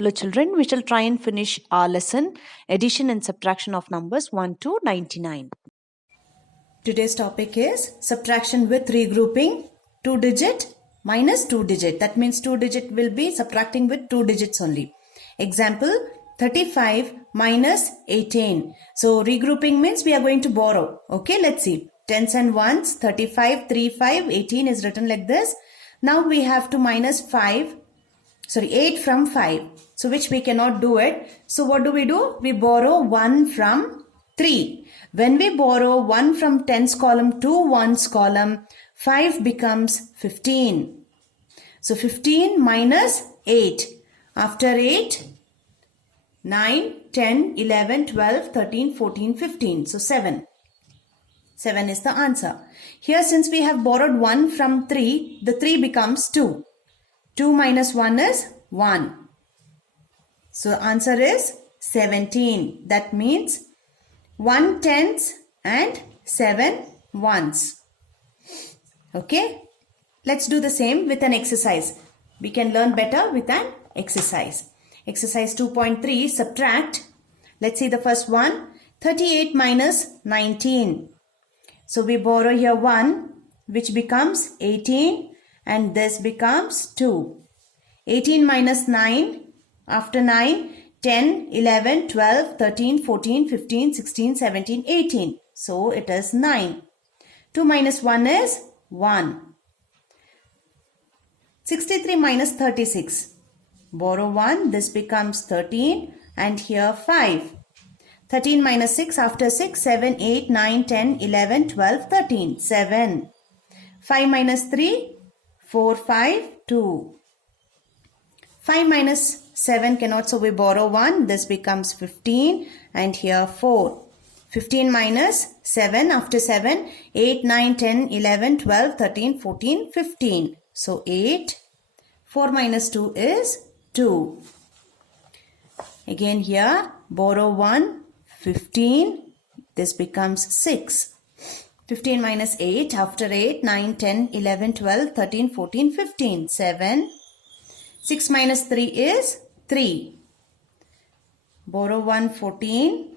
Hello children, we shall try and finish our lesson addition and subtraction of numbers 1 to 99. Today's topic is subtraction with regrouping 2 digit minus 2 digit. That means 2 digit will be subtracting with 2 digits only. Example 35 minus 18. So regrouping means we are going to borrow. Okay, let's see. Tens and ones, 35, 3, 5, 18 is written like this. Now we have to minus 8 from 5. So which we cannot do it. So what do? We borrow 1 from 3. When we borrow 1 from tens column to ones column, 5 becomes 15. So 15 minus 8. After 8, 9, 10, 11, 12, 13, 14, 15. So 7. 7 is the answer. Here since we have borrowed 1 from 3, the 3 becomes 2. 2 minus 1 is 1. So answer is 17. That means 1 tens and 7 ones. Okay. Let's do the same with an exercise. We can learn better with an exercise. Exercise 2.3, subtract. Let's see the first one. 38 minus 19. So we borrow here 1, which becomes 18, and this becomes 2. 18 minus 9, after 9, 10, 11, 12, 13, 14, 15, 16, 17, 18. So it is 9. 2 minus 1 is 1. 63 minus 36. Borrow 1, this becomes 13, and here 5. 13 minus 6, after 6, 7, 8, 9, 10, 11, 12, 13, 7. 5 minus 3, 4, 5, 2. 5 minus 7 cannot, so we borrow 1. This becomes 15 and here 4. 15 minus 7, after 7, 8, 9, 10, 11, 12, 13, 14, 15. So 8. 4 minus 2 is 2. Again here, borrow 1, 15. This becomes 6. 15 minus 8, after 8, 9, 10, 11, 12, 13, 14, 15, 7. 6 minus 3 is 3. Borrow 1, 14.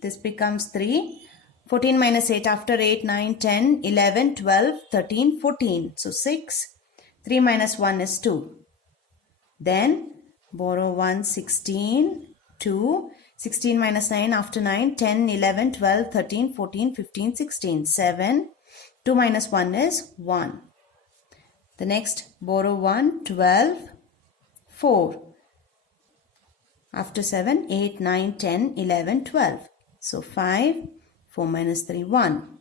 This becomes 3. 14 minus 8, after 8, 9, 10, 11, 12, 13, 14. So 6. 3 minus 1 is 2. Then borrow 1, 16, 2. 16 minus 9, after 9, 10, 11, 12, 13, 14, 15, 16, 7. 2 minus 1 is 1. The next, borrow 1, 12, 4. After 7, 8, 9, 10, 11, 12. So 5, 4 minus 3, 1.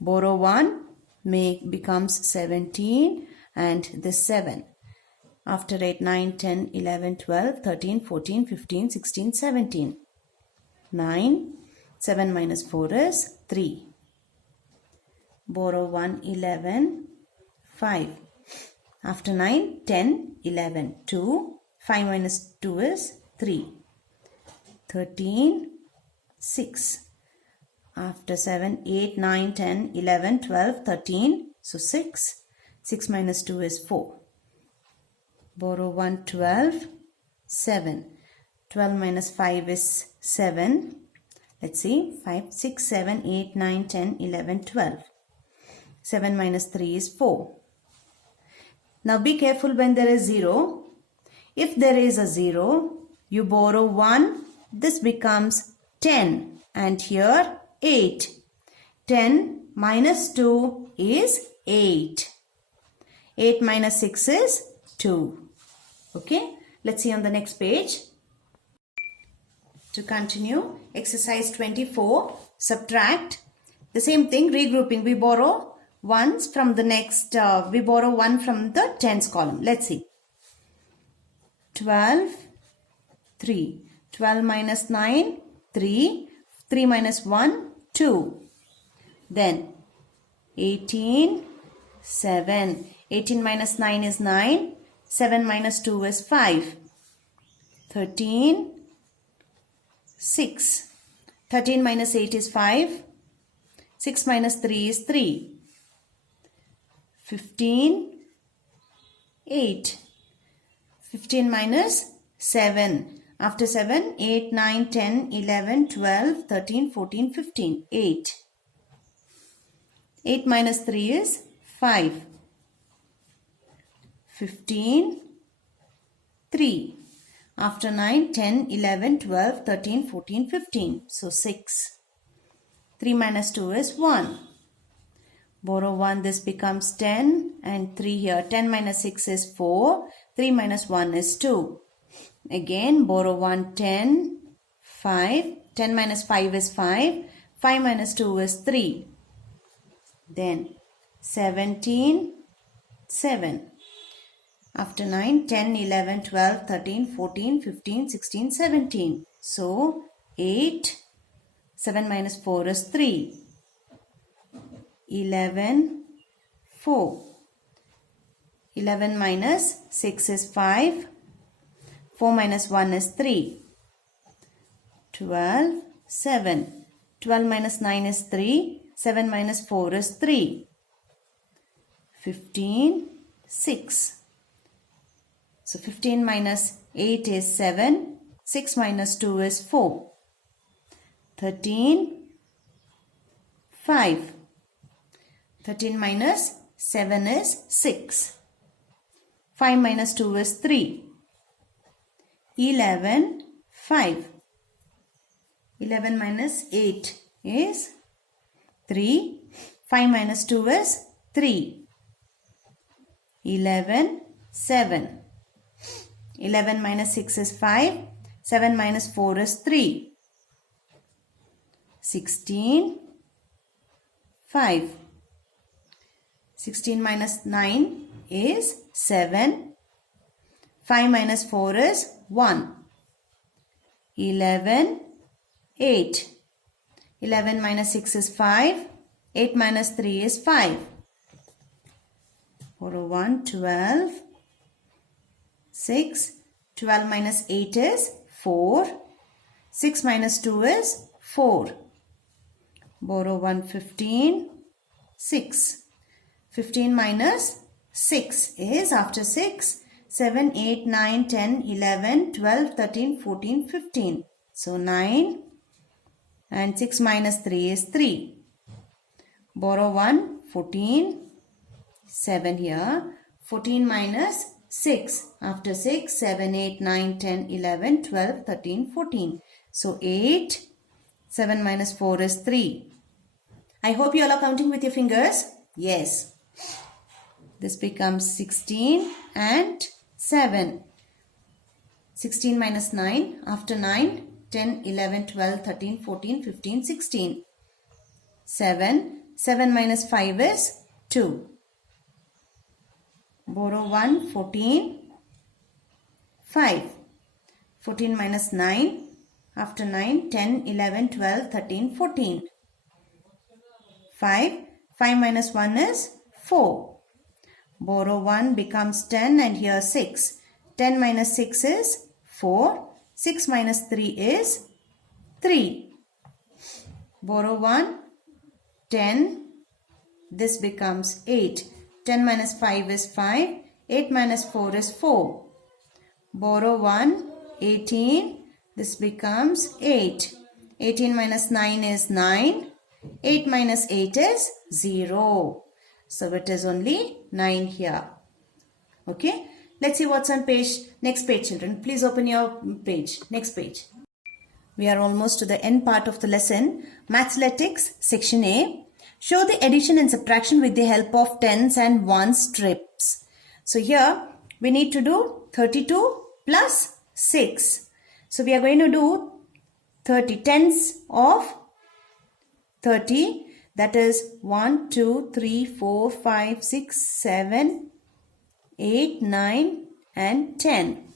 Borrow 1 becomes 17 and this 7. After 8, 9, 10, 11, 12, 13, 14, 15, 16, 17. 9. 7 minus 4 is 3. Borrow 1, 11, 5. After 9, 10, 11, 2. 5 minus 2 is 3. 13, 6. After 7, 8, 9, 10, 11, 12, 13. So 6. 6 minus 2 is 4. Borrow 1, 12, 7. 12 minus 5 is 7. Let's see. 5, 6, 7, 8, 9, 10, 11, 12. 7 minus 3 is 4. Now be careful when there is 0. If there is a 0, you borrow 1. This becomes 10. And here 8. 10 minus 2 is 8. 8 minus 6 is 2. Okay, let's see on the next page. To continue, exercise 24, subtract. The same thing, regrouping. We borrow ones from the next, we borrow 1 from the tens column. Let's see. 12, 3. 12 minus 9, 3. 3 minus 1, 2. Then 18, 7. 18 minus 9 is 9. 7 minus 2 is 5. 13, 6. 13 minus 8 is 5. 6 minus 3 is 3. 15, 8. 15 minus 7. After 7, 8, 9, 10, 11, 12, 13, 14, 15. 8. 8 minus 3 is 5. 15, 3. After 9, 10, 11, 12, 13, 14, 15. So 6. 3 minus 2 is 1. Borrow 1, this becomes 10 and 3 here. 10 minus 6 is 4. 3 minus 1 is 2. Again, borrow 1, 10, 5. 10 minus 5 is 5. 5 minus 2 is 3. Then 17, 7. After 9, 10, 11, 12, 13, 14, 15, 16, 17. So 8. 7 minus 4 is 3. 11, 4. 11 minus 6 is 5. 4 minus 1 is 3. 12, 7. 12 minus 9 is 3. 7 minus 4 is 3. 15, 6. So 15 minus 8 is 7. 6 minus 2 is 4. 13, 5. 13 minus 7 is 6. 5 minus 2 is 3. 11, 5. 11 minus 8 is 3. 5 minus 2 is 3. 11, 7. 11 minus 6 is 5. 7 minus 4 is 3. 16, 5. 16 minus 9 is 7. 5 minus 4 is 1. 11, 8. 11 minus 6 is 5. 8 minus 3 is 5. Borrow 1, 12. 6. 12 minus 8 is 4. 6 minus 2 is 4. Borrow 1, 15. 6. 15 minus 6 is after 6. 7, 8, 9, 10, 11, 12, 13, 14, 15. So 9. And 6 minus 3 is 3. Borrow 1, 14. 7 here. 14 minus 6. After 6, 7, 8, 9, 10, 11, 12, 13, 14. So 8. 7 minus 4 is 3. I hope you all are counting with your fingers. Yes. This becomes 16 and 7. 16 minus 9. After 9, 10, 11, 12, 13, 14, 15, 16. 7. 7 minus 5 is 2. Borrow 1, 14. 5. 14 minus 9. After 9, 10, 11, 12, 13, 14. 5. 5 minus 1 is 4. Borrow 1 becomes 10 and here 6. 10 minus 6 is 4. 6 minus 3 is 3. Borrow 1, 10. This becomes 8. 10 minus 5 is 5. 8 minus 4 is 4. Borrow 1, 18. This becomes 8. 18 minus 9 is 9. 8 minus 8 is 0. So it is only 9 here. Okay. Let's see what's on page. Next page, children. Please open your page. Next page. We are almost to the end part of the lesson. Mathematics, section A. Show the addition and subtraction with the help of tens and ones strips. So here we need to do 32 plus 6. So we are going to do 30 tens of 30. That is 1, 2, 3, 4, 5, 6, 7, 8, 9 and 10.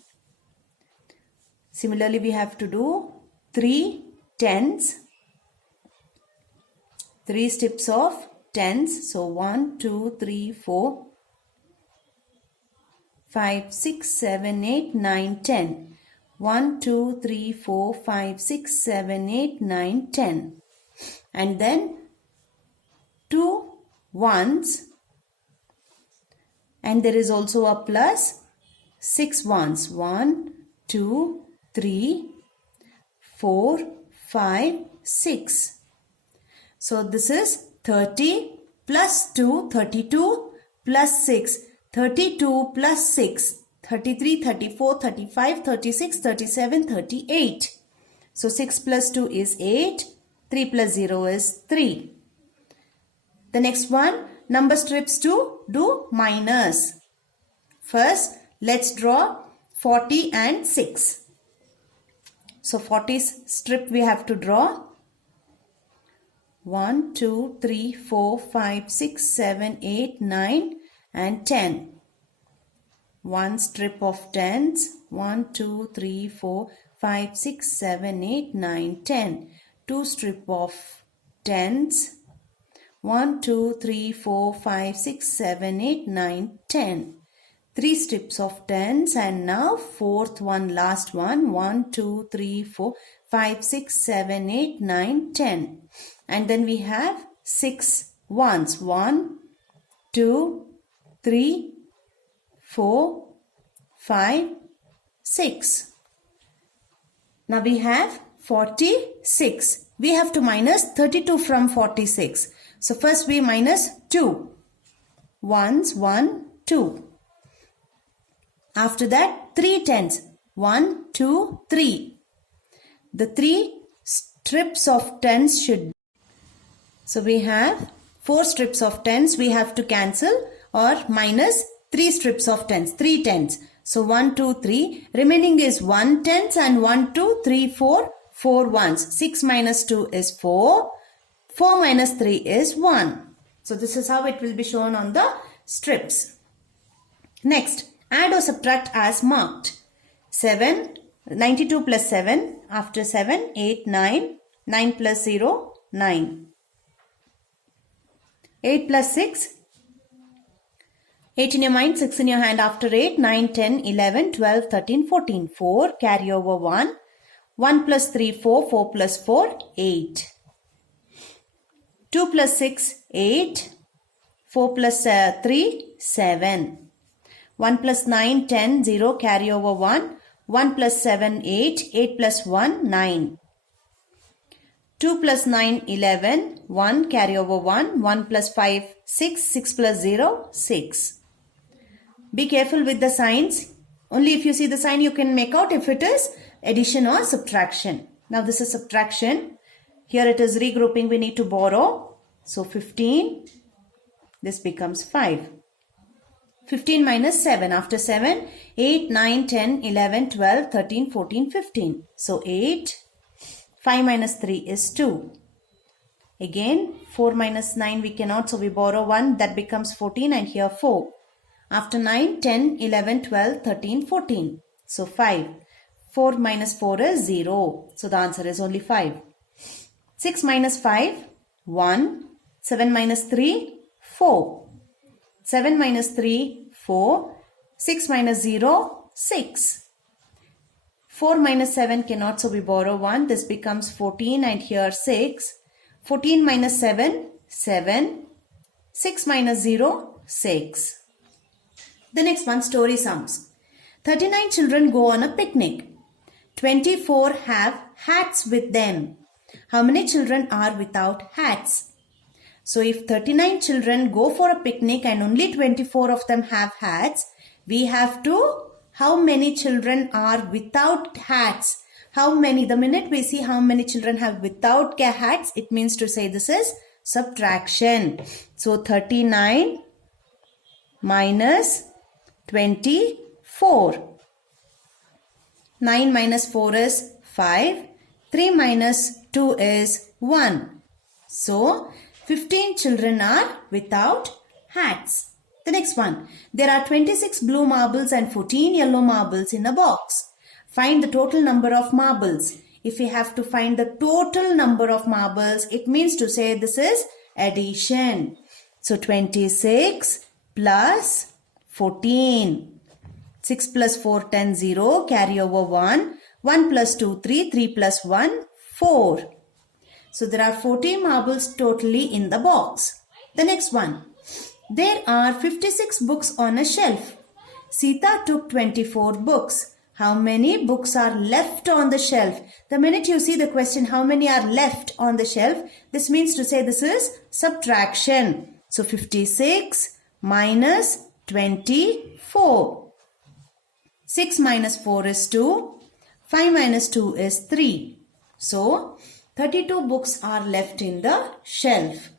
Similarly, we have to do 3 tens. 3 strips of tens. So 1, 2, 3, 4, 5, 6, 7, 8, 9, 10. 1, 2, 3, 4, 5, 6, 7, 8, 9, 10. And then 2 ones. And there is also a plus 6 ones. 1, 2, 3, 4, 5, 6. So this is 30 plus 2, 32 plus 6, 32 plus 6, 33, 34, 35, 36, 37, 38. So 6 plus 2 is 8, 3 plus 0 is 3. The next one, number strips to do minus. First, let's draw 40 and 6. So 40 strip we have to draw. 1, 2, 3, 4, 5, 6, 7, 8, 9 and 10. One strip of tens. 1, 2, 3, 4, 5, 6, 7, 8, 9, 10. Two strip of tens. 1, 2, 3, 4, 5, 6, 7, 8, 9, 10. Three strips of tens, and now fourth one, last one. 1, 2, 3, 4, 5, 6, 7, 8, 9, 10. And then we have 6 ones. 1, 2, 3, 4, 5, 6. Now we have 46. We have to minus 32 from 46. So first we minus 2. Ones, 1, 2. After that 3 tens. 1, 2, 3. The 3 strips of tens should. So we have 4 strips of tens. We have to cancel or minus 3 strips of tens. 3 tens. So 1, 2, 3. Remaining is 1 tens and 1, 2, 3, 4. 4 ones. 6 minus 2 is 4. 4 minus 3 is 1. So this is how it will be shown on the strips. Next, add or subtract as marked. 92 plus 7. After 7, 8, 9. 9 plus 0, 9. 8 plus 6. 8 in your mind, 6 in your hand. After 8, 9, 10, 11, 12, 13, 14. 4, carry over 1. 1 plus 3, 4. 4 plus 4, 8. 2 plus 6, 8. 4 plus 3, 7. 1 plus 9, 10, 0, carry over 1. 1 plus 7, 8. 8 plus 1, 9. 2 plus 9, 11. 1, carry over 1. 1 plus 5, 6. 6 plus 0, 6. Be careful with the signs. Only if you see the sign you can make out if it is addition or subtraction. Now this is subtraction. Here it is regrouping. We need to borrow. So 15. This becomes 5. 15 minus 7. After 7, 8, 9, 10, 11, 12, 13, 14, 15. So 8. 5 minus 3 is 2. Again 4 minus 9 we cannot. So we borrow 1. That becomes 14 and here 4. After 9, 10, 11, 12, 13, 14. So 5. 4 minus 4 is 0. So the answer is only 5. 6 minus 5, 1. 7 minus 3, 4. 7 minus 3, 4. 6 minus 0, 6. 4 minus 7 cannot, so we borrow 1. This becomes 14 and here 6. 14 minus 7, 7. 6 minus 0, 6. The next one, story sums. 39 children go on a picnic. 24 have hats with them. How many children are without hats? So if 39 children go for a picnic and only 24 of them have hats, we have to, how many children are without hats? How many? The minute we see how many children have without hats, it means to say this is subtraction. So 39 minus 24. 9 minus 4 is 5. 3 minus 2 is 1. So 15 children are without hats. The next one. There are 26 blue marbles and 14 yellow marbles in a box. Find the total number of marbles. If we have to find the total number of marbles, it means to say this is addition. So 26 plus 14. 6 plus 4, 10, 0. Carry over 1. 1 plus 2, 3. 3 plus 1, 4. So there are 40 marbles totally in the box. The next one. There are 56 books on a shelf. Sita took 24 books. How many books are left on the shelf? The minute you see the question, how many are left on the shelf, this means to say this is subtraction. So 56 minus 24. 6 minus 4 is 2. 5 minus 2 is 3. So 32 books are left in the shelf.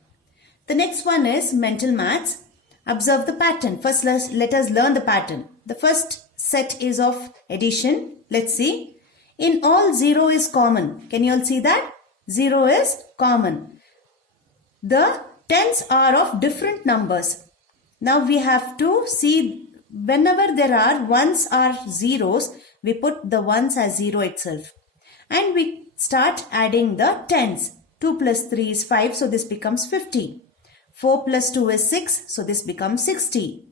The next one is mental maths. Observe the pattern. First, let us learn the pattern. The first set is of addition. Let's see. In all, 0 is common. Can you all see that? 0 is common. The tens are of different numbers. Now we have to see whenever there are ones or zeros, we put the ones as 0 itself. And we start adding the tens. 2 plus 3 is 5, so this becomes 50. 4 plus 2 is 6, so this becomes 60.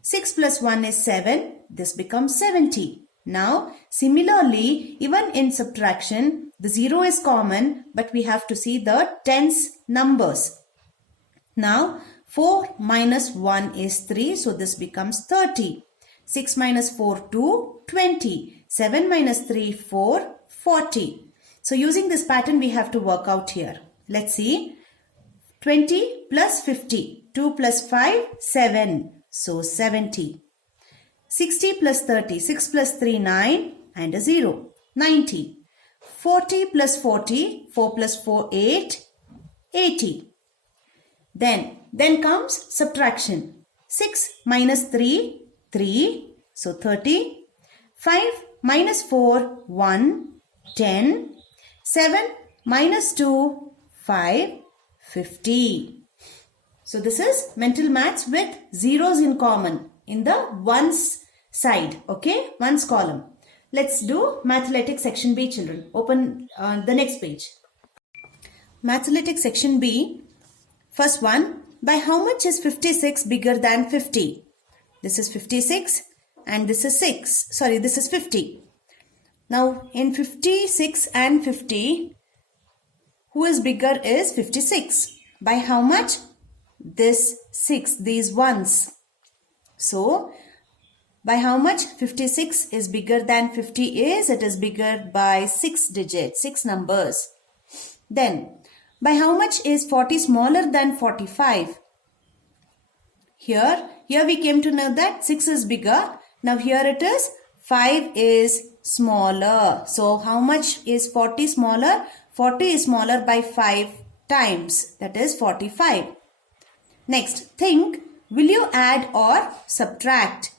6 plus 1 is 7, this becomes 70. Now, similarly, even in subtraction, the 0 is common, but we have to see the tens numbers. Now, 4 minus 1 is 3, so this becomes 30. 6 minus 4, 2, 20. 7 minus 3, 4, 40. So, using this pattern, we have to work out here. Let's see. 20 plus 50. 2 plus 5, 7. So 70. 60 plus 30. 6 plus 3, 9 and a 0. 90. 40 plus 40. 4 plus 4, 8. 80. Then comes subtraction. 6 minus 3, 3. So 30. 5 minus 4, 1. 10. 7 minus 2, 5. 50. So this is mental maths with zeros in common in the ones side, okay, ones column. Let's do Mathematics section B, children. Open the next page. Mathematics section B. First one, by how much is 56 bigger than 50? This is 56 and this is 6. Sorry, this is 50. Now in 56 and 50, who is bigger is 56. By how much? This 6, these ones. So, by how much 56 is bigger than 50 is? It is bigger by 6 digits, 6 numbers. Then, by how much is 40 smaller than 45? Here we came to know that 6 is bigger. Now here it is 5 is smaller. So, how much is 40 smaller? 40 is smaller by 5 times. That is 45. Next, think, will you add or subtract?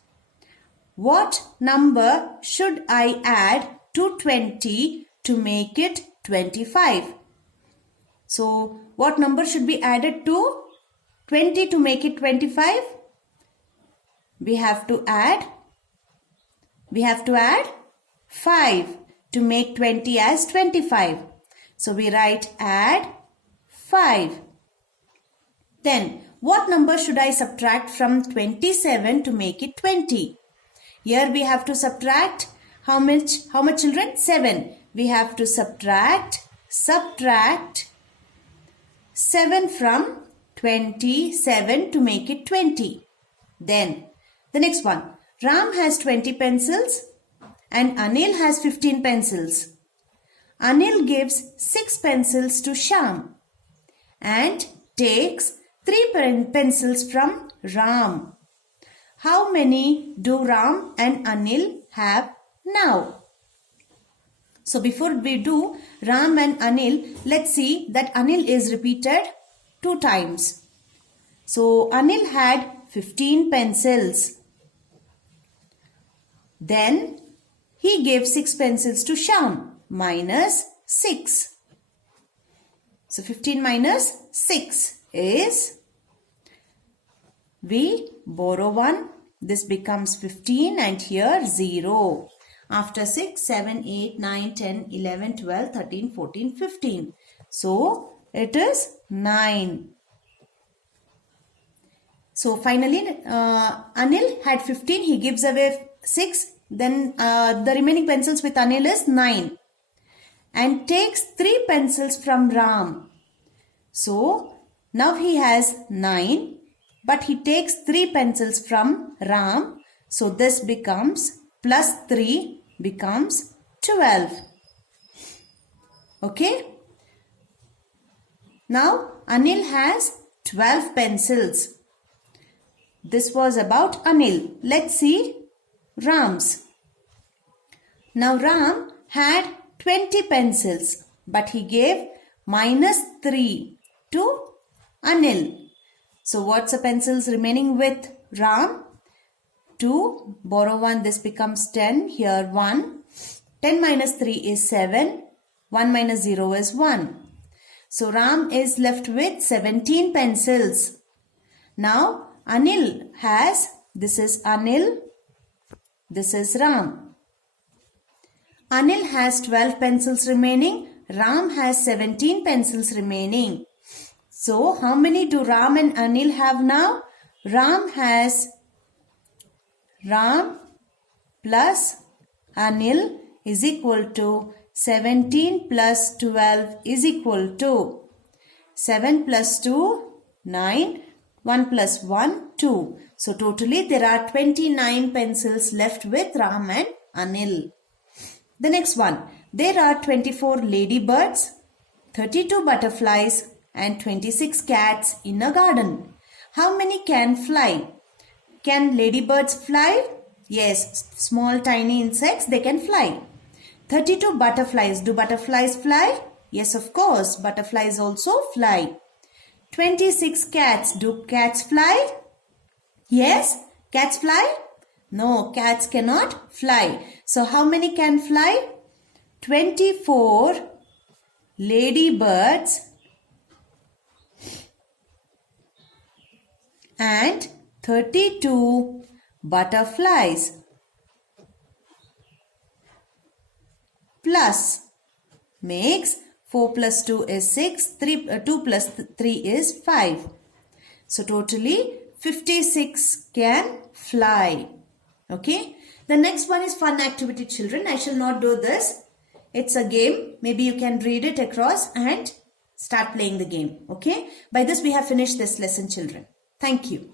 What number should I add to 20 to make it 25? So, what number should be added to 20 to make it 25? We have to add 5 to make 20 as 25. So, we write add 5. Then, what number should I subtract from 27 to make it 20? Here we have to subtract how much children? 7. We have to subtract 7 from 27 to make it 20. Then, the next one. Ram has 20 pencils and Anil has 15 pencils. Anil gives 6 pencils to Shyam and takes 3 pencils from Ram. How many do Ram and Anil have now? So before we do Ram and Anil, let's see that Anil is repeated 2 times. So Anil had 15 pencils. Then he gave 6 pencils to Shyam minus 6. So 15 minus 6 is, we borrow 1, this becomes 15 and here 0. After 6, 7, 8, 9, 10, 11, 12, 13, 14, 15. So it is 9. So finally Anil had 15, he gives away 6. Then the remaining pencils with Anil is 9. And takes 3 pencils from Ram. So now he has 9. But he takes 3 pencils from Ram. So this becomes plus 3. becomes 12. Okay. Now Anil has 12 pencils. This was about Anil. Let's see Ram's. Now Ram had 20 pencils, but he gave -3 to Anil. So what's the pencils remaining with Ram? 2, borrow 1, this becomes 10, here 1. 10 minus 3 is 7, 1 minus 0 is 1. So Ram is left with 17 pencils. Now Anil has, this is Anil, this is Ram. Anil has 12 pencils remaining, Ram has 17 pencils remaining. So how many do Ram and Anil have now? Ram plus Anil is equal to 17 plus 12 is equal to 7 plus 2, 9, 1 plus 1, 2. So totally there are 29 pencils left with Ram and Anil. The next one, there are 24 ladybirds, 32 butterflies and 26 cats in a garden. How many can fly? Can ladybirds fly? Yes, small tiny insects, they can fly. 32 butterflies. Do butterflies fly? Yes, of course. Butterflies also fly. 26 cats. Do cats fly? Yes. Cats fly? No, cats cannot fly. So how many can fly? 24 ladybirds and 32 butterflies. Plus makes 4 plus 2 is 6, 2 plus 3 is 5. So totally 56 can fly. Okay. The next one is fun activity, children. I shall not do this. It's a game. Maybe you can read it across and start playing the game. Okay. By this we have finished this lesson, children. Thank you.